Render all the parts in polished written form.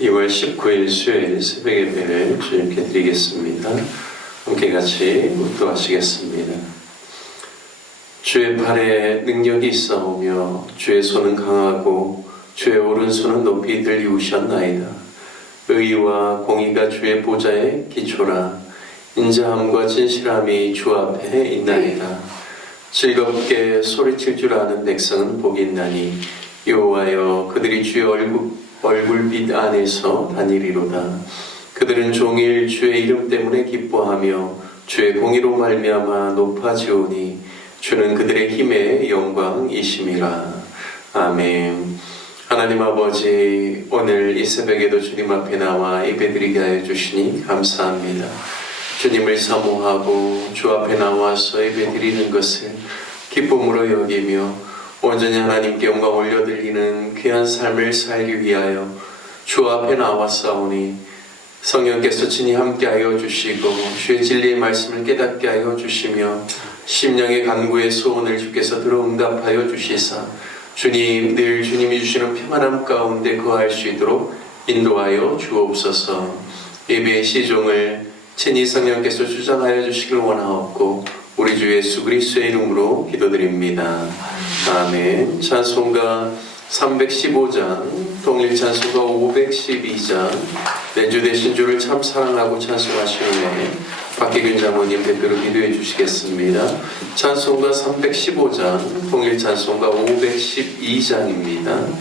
2월 19일 수요일 새벽 예배를 주님께 드리겠습니다. 함께 같이 묵도하시겠습니다. 주의 팔에 능력이 있사오며 주의 손은 강하고 주의 오른손은 높이 들이우셨나이다. 의와 공의가 주의 보좌의 기초라. 인자함과 진실함이 주 앞에 있나이다. 즐겁게 소리칠 줄 아는 백성은 복이 있나니 여호와여 그들이 주의 얼굴빛 안에서 다니리로다. 그들은 종일 주의 이름 때문에 기뻐하며 주의 공의로 말미암아 높아지오니 주는 그들의 힘의 영광이심이라. 아멘. 하나님 아버지, 오늘 이 새벽에도 주님 앞에 나와 예배드리게 하여 주시니 감사합니다. 주님을 사모하고 주 앞에 나와서 예배드리는 것을 기쁨으로 여기며 온전히 하나님께 영광 올려드리는 귀한 삶을 살기 위하여 주 앞에 나왔사오니 성령께서 친히 함께하여 주시고 주의 진리의 말씀을 깨닫게 하여 주시며 심령의 간구의 소원을 주께서 들어응답하여 주시사 주님, 늘 주님이 주시는 평안함 가운데 거할 수 있도록 인도하여 주옵소서. 예배의 시종을 친히 성령께서 주장하여 주시길 원하옵고 우리 주 예수 그리스도의 이름으로 기도드립니다. 아멘. 찬송가 315장, 동일 찬송가 512장, 내 주 되신 주를 참 사랑하고 찬송하시는 후에 박기균 장로님 대표로 기도해 주시겠습니다. 찬송가 315장, 동일 찬송가 512장입니다.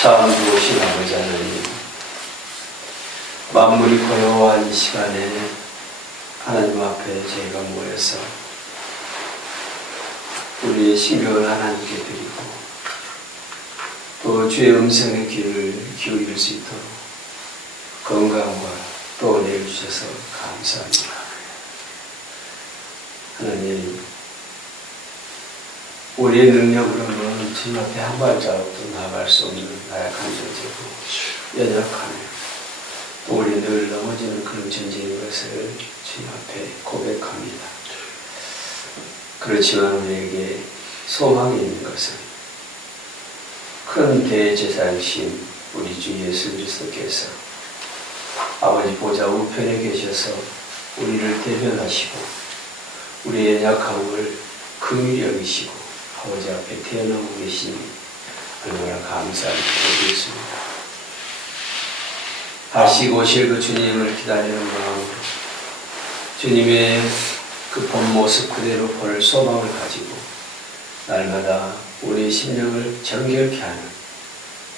참 좋으신 아버지 하나님, 만물이 고요한 이 시간에 하나님 앞에 저희가 모여서 우리의 신경을 하나님께 드리고 또 주의 음성의 귀를 기울일 수 있도록 건강과 또 은혜를 주셔서 감사합니다. 하나님, 우리의 능력으로는 주님 앞에 한 발자국도 나아갈 수 없는 나약한 존재고 연약하며 또 우리 늘 넘어지는 그런 존재인 것을 주님 앞에 고백합니다. 그렇지만 우리에게 소망이 있는 것은 큰 대제사장이신 우리 주 예수 그리스도께서 아버지 보좌 우편에 계셔서 우리를 대변하시고 우리의 연약함을 긍휼히 여기시고 아버지 앞에 태어나고 계시니 얼마나 감사를 드리겠습니다. 다시 오실 그 주님을 기다리는 마음으로 주님의 그 본 모습 그대로 볼 소망을 가지고 날마다 우리의 심령을 정결케 하는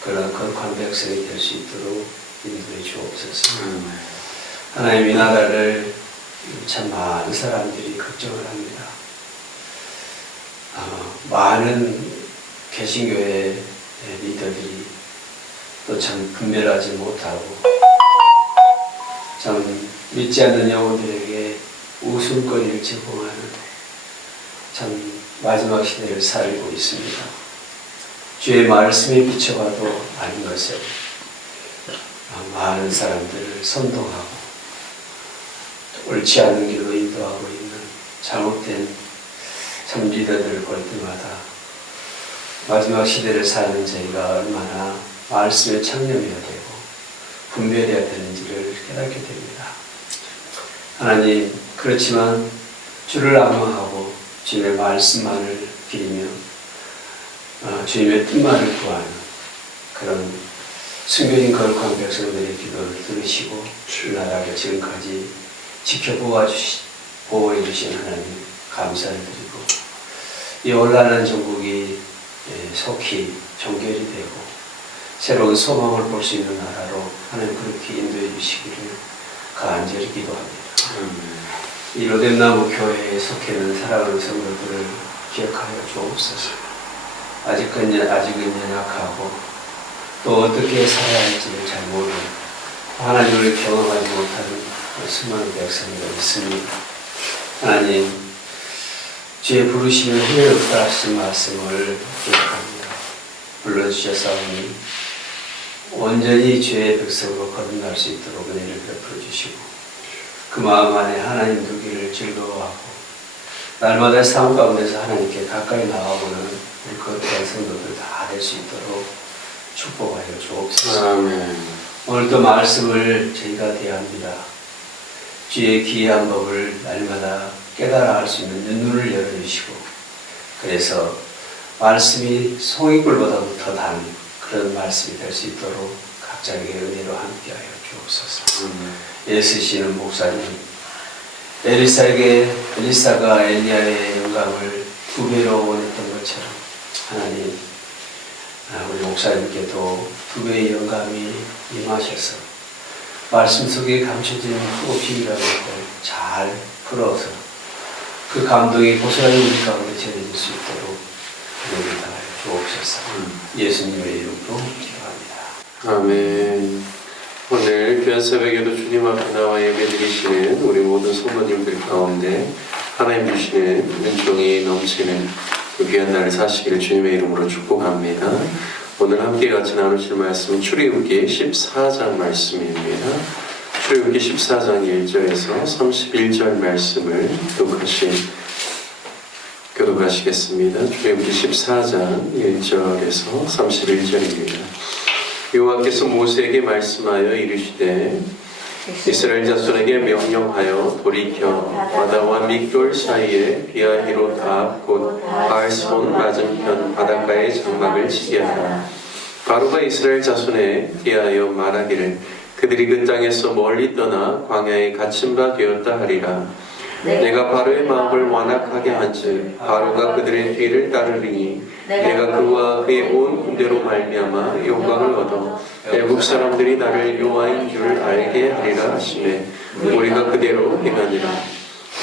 그런 거룩한 백성이 될 수 있도록 인도해 주옵소서. 하나님, 이 나라를 참 많은 사람들이 걱정을 합니다. 많은 개신교의 리더들이 또 참 분별하지 못하고 참 믿지 않는 영혼들에게 웃음거리를 제공하는 참 마지막 시대를 살고 있습니다. 주의 말씀에 비춰봐도 아닌 것을 많은 사람들을 선동하고 옳지 않은 길로 인도하고 있는 잘못된 참 리더들을 볼 때마다 마지막 시대를 사는 저희가 얼마나 말씀에 창념해야 되고 분별해야 되는지를 깨닫게 됩니다. 하나님, 그렇지만 주를 악망하고 주님의 말씀만을 기리며 주님의 뜻만을 구하는 그런 순교인 거룩한 백성들의 기도를 들으시고 주 나라를 지금까지 보호해 주신 하나님 감사를 드리고 이 올라가는 종국이 속히 종결이 되고 새로운 소망을 볼 수 있는 나라로 하나님 그렇게 인도해 주시기를 간절히 기도합니다. 이 로뎀나무 교회에 속해 있는 사랑하는 성도들을 기억하여 주옵소서. 아직은 연약하고 또 어떻게 살아야 할지를 잘 모르는 하나님을 경험하지 못하는 수많은 백성들이 있습니다. 하나님, 주의 부르심을 후회 없다 하신 말씀을 기억합니다. 불러주셨사오니 온전히 주의 백성으로 거듭날 수 있도록 은혜를 베풀어 주시고 그 마음 안에 하나님 두기를 즐거워하고 날마다 삶 가운데서 하나님께 가까이 나아오는 우리 거룩한 성도들 다 될 수 있도록 축복하여 주옵소서. 아멘. 오늘도 말씀을 저희가 대합니다. 주의 기이한 법을 날마다 깨달아 알 수 있는 눈을 열어주시고 그래서 말씀이 송이꿀보다도 더 단 그런 말씀이 될 수 있도록 각자에게 은혜로 함께하여 주옵소서. 애쓰시는 목사님, 엘리사가 엘리야의 영감을 2배로 원했던 것처럼 하나님, 우리 목사님께도 2배의 영감이 임하셔서 말씀 속에 감춰진 그 비밀한 것을 잘 풀어서 그 감동이 고스란히 우리 가운데 전해질 수 있도록 은혜를 다하여 주옵소서. 예수님의 이름으로 기도합니다. 아멘. 오늘 귀한 새벽에도 주님 앞에 나와 예배드리시는 우리 모든 성도님들 가운데 하나님 주시는 은총이 넘치는 그 귀한 날 사시기를 주님의 이름으로 축복합니다. 오늘 함께 같이 나누실 말씀은 출애굽기 14장 말씀입니다. 출애굽기 14장 1절에서 31절 말씀을 교독하시겠습니다. 출애굽기 14장 1절에서 31절입니다. 여호와께서 모세에게 말씀하여 이르시되 이스라엘 자손에게 명령하여 돌이켜 바다와 믹돌 사이에 비아히롯 곧 바알손 맞은편 바닷가에 장막을 치게 하라. 바로가 이스라엘 자손에 대하여 말하기를 그들이 그 땅에서 멀리 떠나 광야에 갇힌 바 되었다 하리라. 내가 바로의 마음을 완악하게 한즉 바로가 그들의 뒤를 따르리니 내가 그와 그의 온 군대로 말미암아 영광을 얻어 애굽 사람들이 나를 여호와인 줄 알게 하리라 하시매 우리가 그대로 행하니라.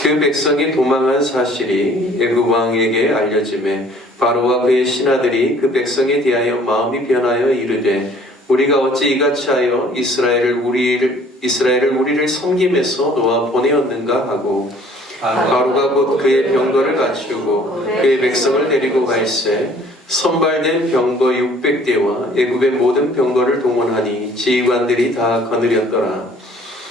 그 백성이 도망한 사실이 애굽 왕에게 알려지매 바로와 그의 신하들이 그 백성에 대하여 마음이 변하여 이르되 우리가 어찌 이같이 하여 이스라엘을 우리를 섬김에서 놓아 보내었는가 하고 바로가 곧 그의 병거를 갖추고 그의 백성을 데리고 갈새 선발된 병거 600대와 애굽의 모든 병거를 동원하니 지휘관들이 다 거느렸더라.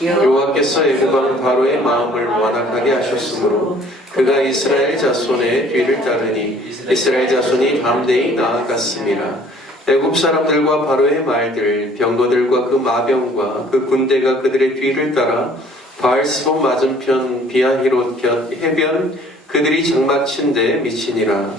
여호와께서 애굽 왕 바로의 마음을 완악하게 하셨으므로 그가 이스라엘 자손의 뒤를 따르니 이스라엘 자손이 담대히 나아갔습니다. 애굽 사람들과 바로의 말들, 병거들과 그 마병과 그 군대가 그들의 뒤를 따라 바알스본 맞은편 비아히롯 곁 해변 그들이 장막친 데 미치니라.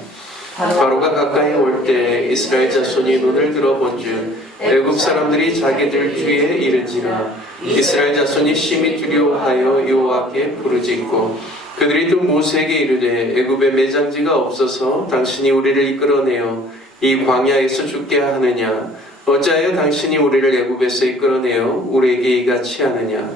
바로가 가까이 올 때 이스라엘 자손이 눈을 들어 본즉 애굽 사람들이 자기들 뒤에 이르지라. 이스라엘 자손이 심히 두려워하여 여호와께 부르짖고 그들이 또 모세에게 이르되 애굽에 매장지가 없어서 당신이 우리를 이끌어내어 이 광야에서 죽게 하느냐? 어찌하여 당신이 우리를 애굽에서 이끌어내어 우리에게 이같이 하느냐?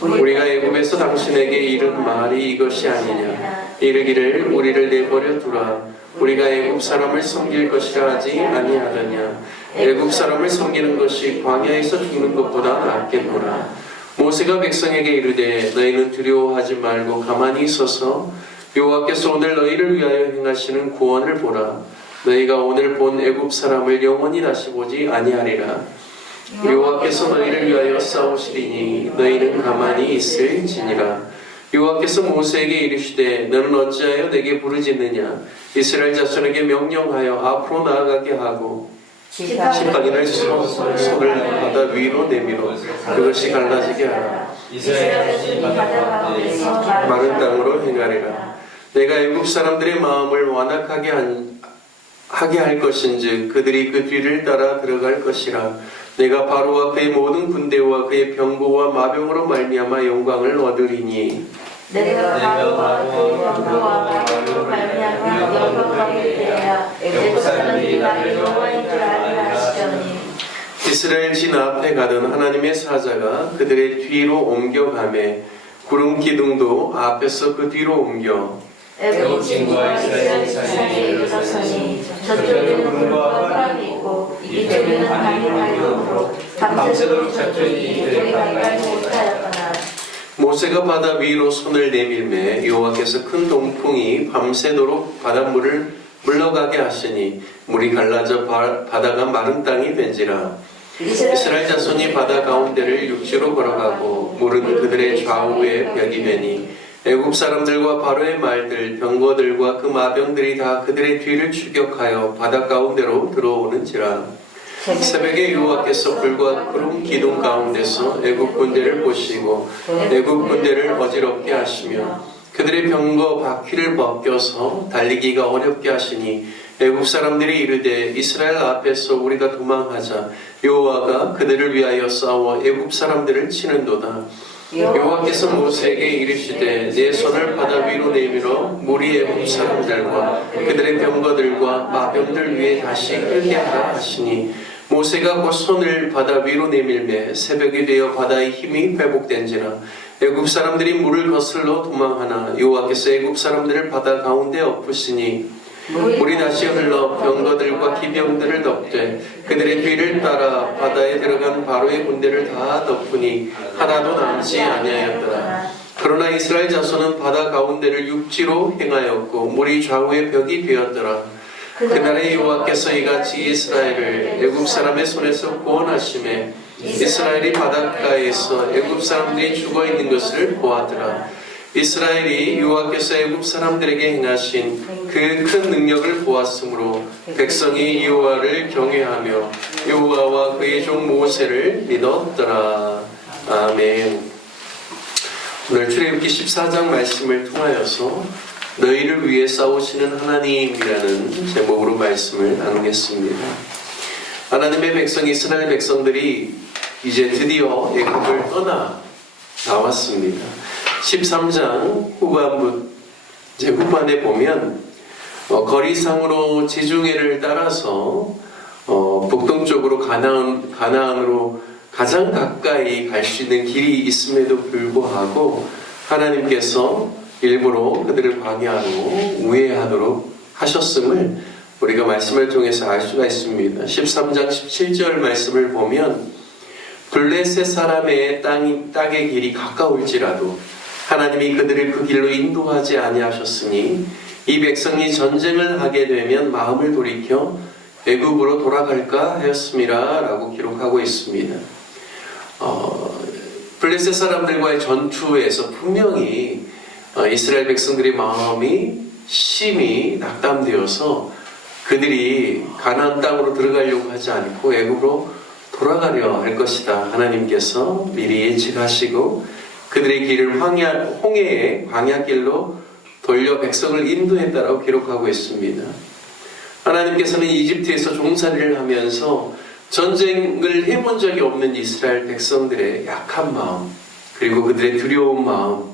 우리가 애굽에서 당신에게 이른 말이 이것이 아니냐? 이르기를 우리를 내버려 두라. 우리가 애굽 사람을 섬길 것이라 하지 아니하느냐? 애굽 사람을 섬기는 것이 광야에서 죽는 것보다 낫겠노라. 모세가 백성에게 이르되 너희는 두려워하지 말고 가만히 있어서 여호와께서 오늘 너희를 위하여 행하시는 구원을 보라. 너희가 오늘 본 애굽 사람을 영원히 다시 보지 아니하리라. 여호와께서 너희를 위하여 싸우시리니 너희는 가만히 있을지니라. 여호와께서 모세에게 이르시되 너는 어찌하여 내게 부르짖느냐? 이스라엘 자손에게 명령하여 앞으로 나아가게 하고 지팡이를 손을 바다 위로 내밀어 그것이 갈라지게 하라. 마른 땅으로 행하리라. 내가 애굽 사람들의 마음을 완악하게 하게 할 것인즉 그들이 그 뒤를 따라 들어갈 것이라. 내가 바로와 그의 모든 군대와 그의 병거와 마병으로 말미암아 영광을 얻으리니 내가 바로와 그의 병거와 마병으로 말미암아 영광을 얻으리라. 애굽 사람들이 나를 여호와인 줄 알리라 하시더니 이스라엘 진 앞에 가던 하나님의 사자가 그들의 뒤로 옮겨가매 구름 기둥도 앞에서 그 뒤로 옮겨 애굽 진과 이스라엘 사이에 이르렀으니 저쪽에는 불과 바람이 있고 이쪽에는 강력한 영으로 밤새도록 저쪽이 이쪽에 가까이 못하였거나. 모세가 바다 위로 손을 내밀매 여호와께서 큰 동풍이 밤새도록 바닷물을 물러가게 하시니 물이 갈라져 바다가 마른 땅이 된지라. 이스라엘 자손이 바다 가운데를 육지로 걸어가고 물은 그들의 좌우에 벽이 되니 애굽 사람들과 바로의 말들 병거들과 그 마병들이 다 그들의 뒤를 추격하여 바다 가운데로 들어오는지라. 새벽에 여호와께서 불과 구름 기둥 가운데서 애굽 군대를 보시고 애굽 군대를 어지럽게 하시며 그들의 병거 바퀴를 벗겨서 달리기가 어렵게 하시니 애굽 사람들이 이르되 이스라엘 앞에서 우리가 도망하자. 여호와가 그들을 위하여 싸워 애굽 사람들을 치는도다. 여호와께서 모세에게 이르시되 내 손을 바다 위로 내밀어 물이 애굽 사람들과 그들의 병거들과 마병들 위에 다시 끓게 하라 하시니 모세가 곧 손을 바다 위로 내밀매 새벽이 되어 바다의 힘이 회복된지라. 애굽 사람들이 물을 거슬러 도망하나 여호와께서 애굽 사람들을 바다 가운데 엎으시니 물이 다시 흘러 병거들과 기병들을 덮되 그들의 뒤를 따라 바다에 들어간 바로의 군대를 다 덮으니 하나도 남지 아니하였더라. 그러나 이스라엘 자손은 바다 가운데를 육지로 행하였고 물이 좌우의 벽이 되었더라. 그날에 여호와께서 이같이 이스라엘을 애굽 사람의 손에서 구원하심에 이스라엘이 바닷가에서 애굽 사람들이 죽어 있는 것을 보았더라. 이스라엘이 여호와께서 애굽 사람들에게 행하신 그 큰 능력을 보았으므로 백성이 여호와를 경외하며 여호와와 그의 종 모세를 믿었더라. 아멘. 오늘 출애굽기 14장 말씀을 통하여서 너희를 위해 싸우시는 하나님이라는 제목으로 말씀을 나누겠습니다. 하나님의 백성 이스라엘 백성들이 이제 드디어 애굽을 떠나 나왔습니다. 13장 후반에 보면 거리상으로 지중해를 따라서 북동쪽으로 가나안으로 가장 가까이 갈 수 있는 길이 있음에도 불구하고 하나님께서 일부러 그들을 광야로 우회하도록 하셨음을 우리가 말씀을 통해서 알 수가 있습니다. 13장 17절 말씀을 보면 블레셋 사람의 땅의 길이 가까울지라도 하나님이 그들을 그 길로 인도하지 아니하셨으니 이 백성이 전쟁을 하게 되면 마음을 돌이켜 애굽으로 돌아갈까 하였음이라 라고 기록하고 있습니다. 블레셋 사람들과의 전투에서 분명히 이스라엘 백성들의 마음이 심히 낙담되어서 그들이 가나안 땅으로 들어가려고 하지 않고 애굽으로 돌아가려 할 것이다. 하나님께서 미리 예측하시고 그들의 길을 홍해의 광야길로 돌려 백성을 인도했다라고 기록하고 있습니다. 하나님께서는 이집트에서 종살이를 하면서 전쟁을 해본 적이 없는 이스라엘 백성들의 약한 마음, 그리고 그들의 두려운 마음,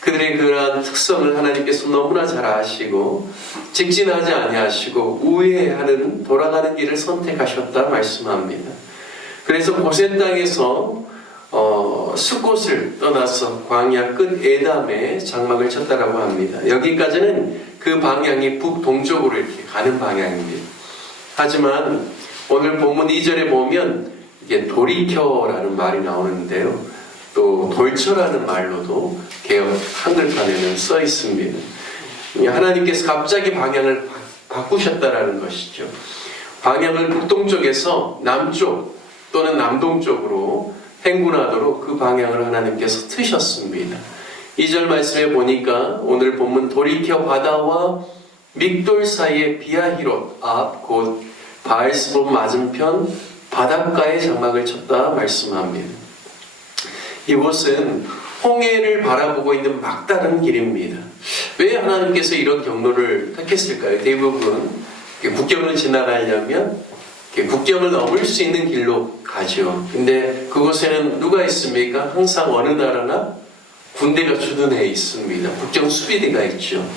그들의 그러한 특성을 하나님께서 너무나 잘 아시고 직진하지 아니하시고 우회하는 돌아가는 길을 선택하셨다 말씀합니다. 그래서 고센 땅에서 숫곳을 떠나서 광야 끝 에담에 장막을 쳤다라고 합니다. 여기까지는 그 방향이 북동쪽으로 이렇게 가는 방향입니다. 하지만 오늘 본문 2절에 보면 이게 돌이켜라는 말이 나오는데요. 또 돌처라는 말로도 개역 한글판에는 써 있습니다. 하나님께서 갑자기 방향을 바꾸셨다라는 것이죠. 방향을 북동쪽에서 남쪽 또는 남동쪽으로 행군하도록 그 방향을 하나님께서 트셨습니다. 2절 말씀에 보니까 오늘 본문 돌이켜 바다와 믹돌 사이의 비아히롯 앞 곧 바알스본 맞은편 바닷가에 장막을 쳤다 말씀합니다. 이곳은 홍해를 바라보고 있는 막다른 길입니다. 왜 하나님께서 이런 경로를 택했을까요? 대부분 국경을 지나가려면 국경을 넘을 수 있는 길로 가죠. 근데 그곳에는 누가 있습니까? 항상 어느 나라나 군대가 주둔해 있습니다. 국경 수비대가 있죠.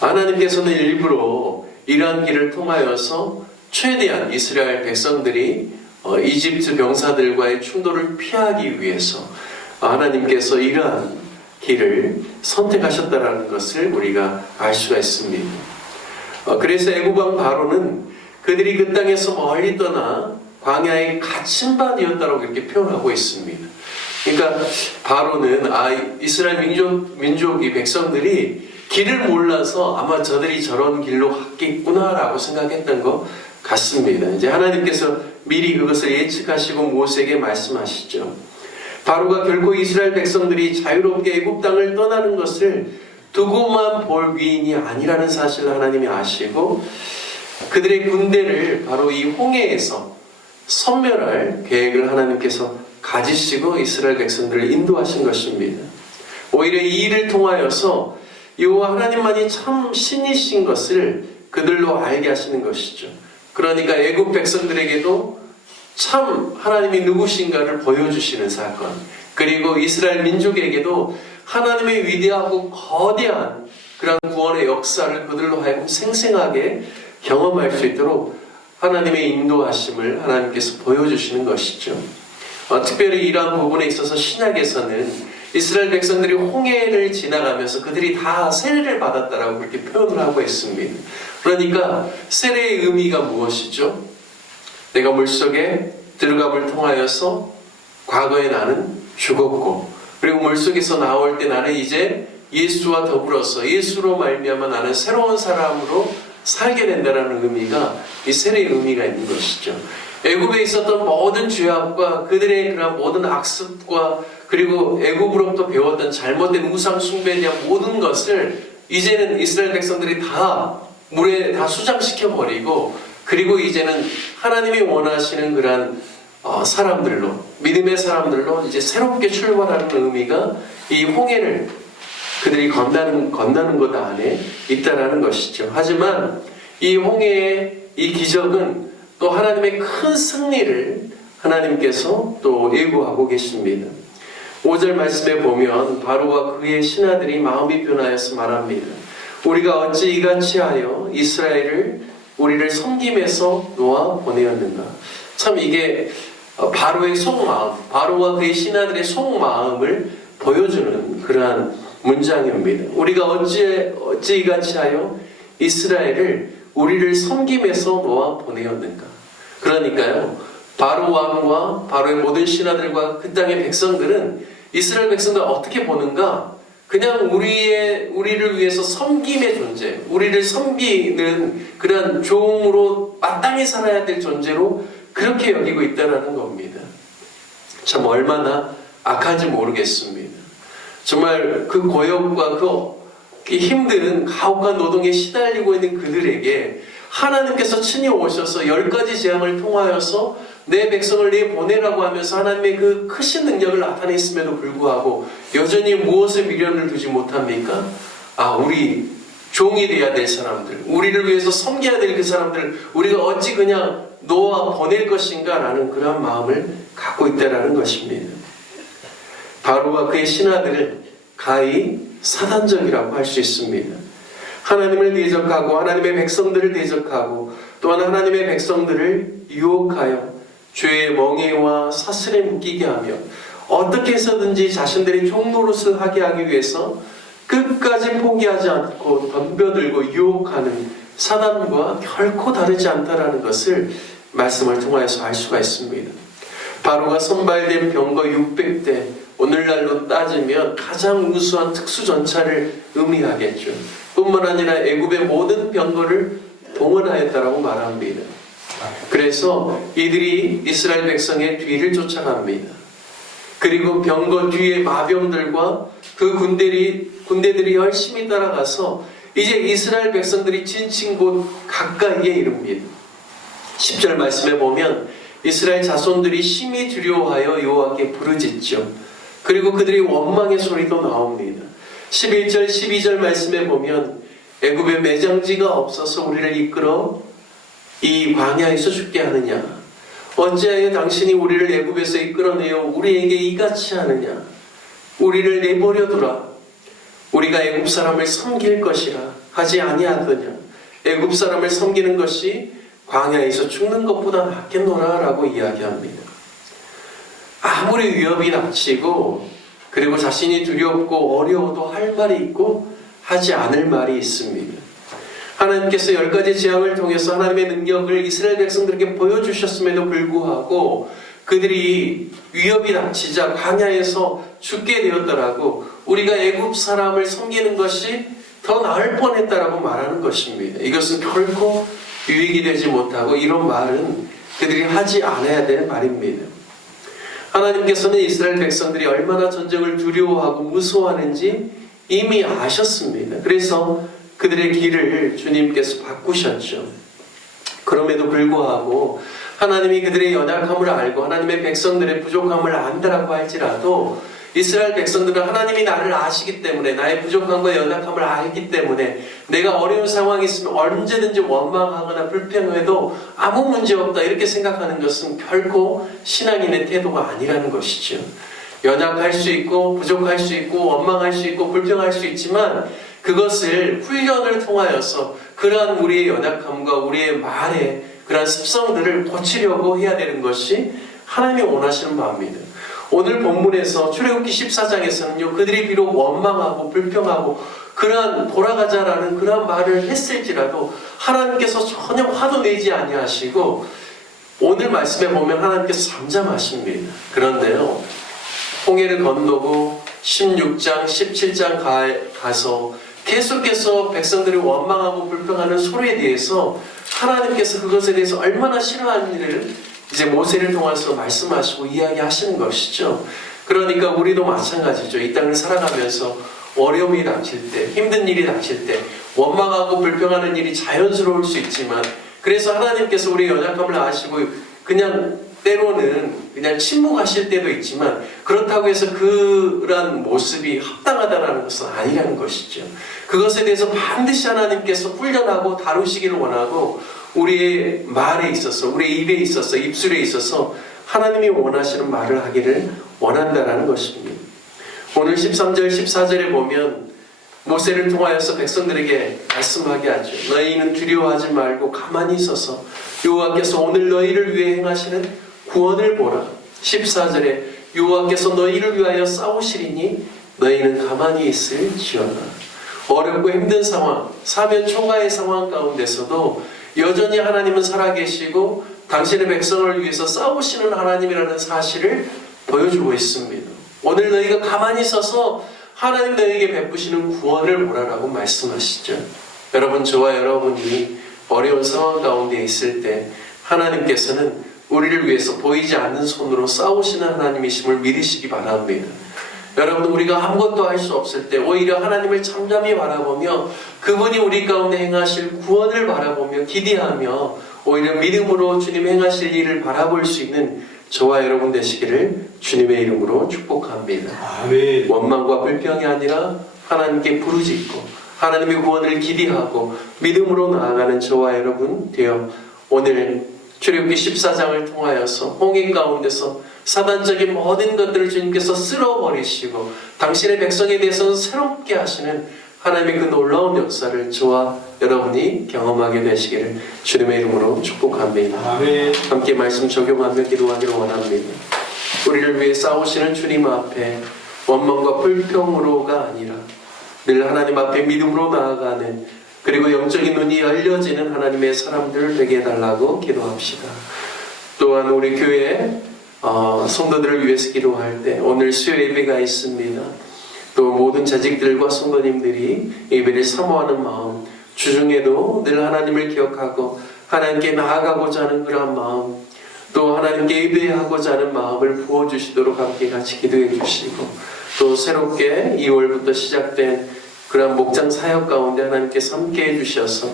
하나님께서는 일부러 이러한 길을 통하여서 최대한 이스라엘 백성들이 이집트 병사들과의 충돌을 피하기 위해서 하나님께서 이러한 길을 선택하셨다는 것을 우리가 알 수가 있습니다. 그래서 애굽 왕 바로는 그들이 그 땅에서 멀리 떠나 광야에 갇힌 바 되었다고 이렇게 표현하고 있습니다. 그러니까 바로는 이스라엘 민족이 백성들이 길을 몰라서 아마 저들이 저런 길로 갔겠구나라고 생각했던 것 같습니다. 이제 하나님께서 미리 그것을 예측하시고 모세에게 말씀하시죠. 바로가 결코 이스라엘 백성들이 자유롭게 애굽 땅을 떠나는 것을 두고만 볼 위인이 아니라는 사실을 하나님이 아시고 그들의 군대를 바로 이 홍해에서 섬멸할 계획을 하나님께서 가지시고 이스라엘 백성들을 인도하신 것입니다. 오히려 이 일을 통하여서 여호와 하나님만이 참 신이신 것을 그들로 알게 하시는 것이죠. 그러니까 애굽 백성들에게도 참 하나님이 누구신가를 보여주시는 사건, 그리고 이스라엘 민족에게도 하나님의 위대하고 거대한 그런 구원의 역사를 그들로 하여금 생생하게 경험할 수 있도록 하나님의 인도하심을 하나님께서 보여주시는 것이죠. 특별히 이러한 부분에 있어서 신약에서는 이스라엘 백성들이 홍해를 지나가면서 그들이 다 세례를 받았다라고 그렇게 표현을 하고 있습니다. 그러니까 세례의 의미가 무엇이죠? 내가 물속에 들어감을 통하여서 과거에 나는 죽었고 그리고 물속에서 나올 때 나는 이제 예수와 더불어서 예수로 말미암아 나는 새로운 사람으로 살게 된다는 의미가 이 세례의 의미가 있는 것이죠. 애굽에 있었던 모든 죄악과 그들의 그런 모든 악습과 그리고 애굽으로부터 배웠던 잘못된 우상 숭배에 대한 모든 것을 이제는 이스라엘 백성들이 다 물에 다 수장시켜 버리고 그리고 이제는 하나님이 원하시는 그런 사람들로 믿음의 사람들로 이제 새롭게 출발하는 의미가 이 홍해를 그들이 건너는 것 안에 있다라는 것이죠. 하지만 이 홍해의 이 기적은 또 하나님의 큰 승리를 하나님께서 또 예고하고 계십니다. 5절 말씀에 보면 바로와 그의 신하들이 마음이 변하여서 말합니다. 우리가 어찌 이같이 하여 이스라엘을 우리를 섬김에서 놓아 보내었는가. 참 이게 바로의 속마음, 바로와 그의 신하들의 속마음을 보여주는 그러한 문장입니다. 우리가 어찌 이같이 하여 이스라엘을 우리를 섬김에서 놓아 보내었는가. 그러니까요, 바로 왕과 바로의 모든 신하들과 그 땅의 백성들은 이스라엘 백성들 어떻게 보는가? 그냥 우리를 위해서 섬김의 존재, 우리를 섬기는 그런 종으로 마땅히 살아야 될 존재로 그렇게 여기고 있다는 겁니다. 참 얼마나 악한지 모르겠습니다. 정말 그 고역과 그 힘든 가혹과 노동에 시달리고 있는 그들에게 하나님께서 친히 오셔서 10가지 재앙을 통하여서 내 백성을 내보내라고 하면서 하나님의 그 크신 능력을 나타냈음에도 불구하고 여전히 무엇에 미련을 두지 못합니까? 우리 종이 되어야 될 사람들, 우리를 위해서 섬겨야 될 그 사람들을 우리가 어찌 그냥 놓아 보낼 것인가 라는 그런 마음을 갖고 있다는 것입니다. 바로와 그의 신하들을 가히 사단적이라고 할 수 있습니다. 하나님을 대적하고 하나님의 백성들을 대적하고 또한 하나님의 백성들을 유혹하여 죄의 멍에와 사슬에 묶이게 하며 어떻게 해서든지 자신들이 종노릇을 하게 하기 위해서 끝까지 포기하지 않고 덤벼들고 유혹하는 사단과 결코 다르지 않다라는 것을 말씀을 통하여서 알 수가 있습니다. 바로가 선발된 병거 600대, 오늘날로 따지면 가장 우수한 특수전차를 의미하겠죠. 뿐만 아니라 애굽의 모든 병거를 동원하였다라고 말합니다. 그래서 이들이 이스라엘 백성의 뒤를 쫓아갑니다. 그리고 병거 뒤에 마병들과 그 군대들이 열심히 따라가서 이제 이스라엘 백성들이 지친 곳 가까이에 이릅니다. 10절 말씀에 보면 이스라엘 자손들이 심히 두려워하여 여호와께 부르짖죠. 그리고 그들이 원망의 소리도 나옵니다. 11절 12절 말씀에 보면 애굽에 매장지가 없어서 우리를 이끌어 이 광야에서 죽게 하느냐, 어찌하여 당신이 우리를 애굽에서 이끌어내어 우리에게 이같이 하느냐, 우리를 내버려두라, 우리가 애굽 사람을 섬길 것이라 하지 아니하더냐, 애굽 사람을 섬기는 것이 광야에서 죽는 것보다 낫겠노라 라고 이야기합니다. 아무리 위협이 닥치고 그리고 자신이 두렵고 어려워도 할 말이 있고 하지 않을 말이 있습니다. 하나님께서 10가지 재앙을 통해서 하나님의 능력을 이스라엘 백성들에게 보여주셨음에도 불구하고 그들이 위협이 닥치자 광야에서 죽게 되었더라고 우리가 애굽 사람을 섬기는 것이 더 나을 뻔했다라고 말하는 것입니다. 이것은 결코 유익이 되지 못하고 이런 말은 그들이 하지 않아야 되는 말입니다. 하나님께서는 이스라엘 백성들이 얼마나 전쟁을 두려워하고 무서워하는지 이미 아셨습니다. 그래서 그들의 길을 주님께서 바꾸셨죠. 그럼에도 불구하고 하나님이 그들의 연약함을 알고 하나님의 백성들의 부족함을 안다라고 할지라도 이스라엘 백성들은 하나님이 나를 아시기 때문에 나의 부족함과 연약함을 알기 때문에 내가 어려운 상황이 있으면 언제든지 원망하거나 불평해도 아무 문제 없다 이렇게 생각하는 것은 결코 신앙인의 태도가 아니라는 것이죠. 연약할 수 있고 부족할 수 있고 원망할 수 있고 불평할 수 있지만 그것을 훈련을 통하여서 그러한 우리의 연약함과 우리의 말의 그러한 습성들을 고치려고 해야 되는 것이 하나님이 원하시는 바입니다. 오늘 본문에서 출애굽기 14장에서는요 그들이 비록 원망하고 불평하고 그러한 돌아가자라는 그러한 말을 했을지라도 하나님께서 전혀 화도 내지 아니하시고 오늘 말씀에 보면 하나님께서 잠잠하십니다. 그런데요 홍해를 건너고 16장 17장 가서 계속해서 백성들이 원망하고 불평하는 소리에 대해서 하나님께서 그것에 대해서 얼마나 싫어하는지를 이제 모세를 통해서 말씀하시고 이야기하시는 것이죠. 그러니까 우리도 마찬가지죠. 이 땅을 살아가면서 어려움이 닥칠 때, 힘든 일이 닥칠 때 원망하고 불평하는 일이 자연스러울 수 있지만 그래서 하나님께서 우리의 연약함을 아시고 그냥 때로는 그냥 침묵하실 때도 있지만 그렇다고 해서 그런 모습이 합당하다는 것은 아니라는 것이죠. 그것에 대해서 반드시 하나님께서 훈련하고 다루시기를 원하고 우리의 말에 있어서 우리의 입에 있어서 입술에 있어서 하나님이 원하시는 말을 하기를 원한다는 것입니다. 오늘 13절 14절에 보면 모세를 통하여서 백성들에게 말씀하게 하죠. 너희는 두려워하지 말고 가만히 있어서 여호와께서 오늘 너희를 위해 행하시는 구원을 보라. 14절에 여호와께서 너희를 위하여 싸우시리니 너희는 가만히 있을지어다. 어렵고 힘든 상황, 사면 초가의 상황 가운데서도 여전히 하나님은 살아계시고 당신의 백성을 위해서 싸우시는 하나님이라는 사실을 보여주고 있습니다. 오늘 너희가 가만히 서서 하나님 너에게 베푸시는 구원을 뭐라고 말씀하시죠. 여러분, 저와 여러분이 어려운 상황 가운데 있을 때 하나님께서는 우리를 위해서 보이지 않는 손으로 싸우시는 하나님이심을 믿으시기 바랍니다. 여러분, 우리가 아무것도 할 수 없을 때 오히려 하나님을 잠잠히 바라보며 그분이 우리 가운데 행하실 구원을 바라보며 기대하며 오히려 믿음으로 주님 행하실 일을 바라볼 수 있는 저와 여러분 되시기를 주님의 이름으로 축복합니다. 아멘. 원망과 불평이 아니라 하나님께 부르짖고 하나님의 구원을 기대하고 믿음으로 나아가는 저와 여러분 되어 오늘 출애굽기 14장을 통하여서 홍해 가운데서 사단적인 모든 것들을 주님께서 쓸어버리시고 당신의 백성에 대해서는 새롭게 하시는 하나님의 그 놀라운 역사를 저와 여러분이 경험하게 되시기를 주님의 이름으로 축복합니다. 아멘. 함께 말씀 적용하며 기도하기를 원합니다. 우리를 위해 싸우시는 주님 앞에 원망과 불평으로가 아니라 늘 하나님 앞에 믿음으로 나아가는, 그리고 영적인 눈이 열려지는 하나님의 사람들 되게 해달라고 기도합시다. 또한 우리 교회 성도들을 위해서 기도할 때 오늘 수요 예배가 있습니다. 또 모든 자직들과 성도님들이 예배를 사모하는 마음, 주중에도 늘 하나님을 기억하고 하나님께 나아가고자 하는 그런 마음, 또 하나님께 예배하고자 하는 마음을 부어주시도록 함께 같이 기도해 주시고, 또 새롭게 2월부터 시작된 그런 목장 사역 가운데 하나님께서 함께 해주셔서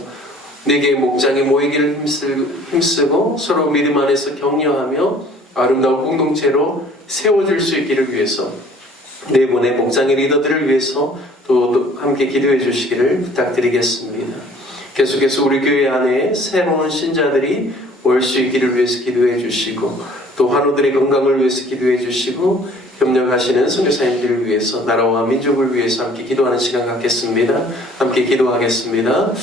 내게 목장이 모이기를 힘쓰고 서로 믿음 안에서 격려하며 아름다운 공동체로 세워질 수 있기를 위해서 네 분의 목장의 리더들을 위해서 또 함께 기도해 주시기를 부탁드리겠습니다. 계속해서 우리 교회 안에 새로운 신자들이 올 수 있기를 위해서 기도해 주시고, 또 환우들의 건강을 위해서 기도해 주시고, 협력하시는 선교사님들을 위해서, 나라와 민족을 위해서 함께 기도하는 시간 갖겠습니다. 함께 기도하겠습니다.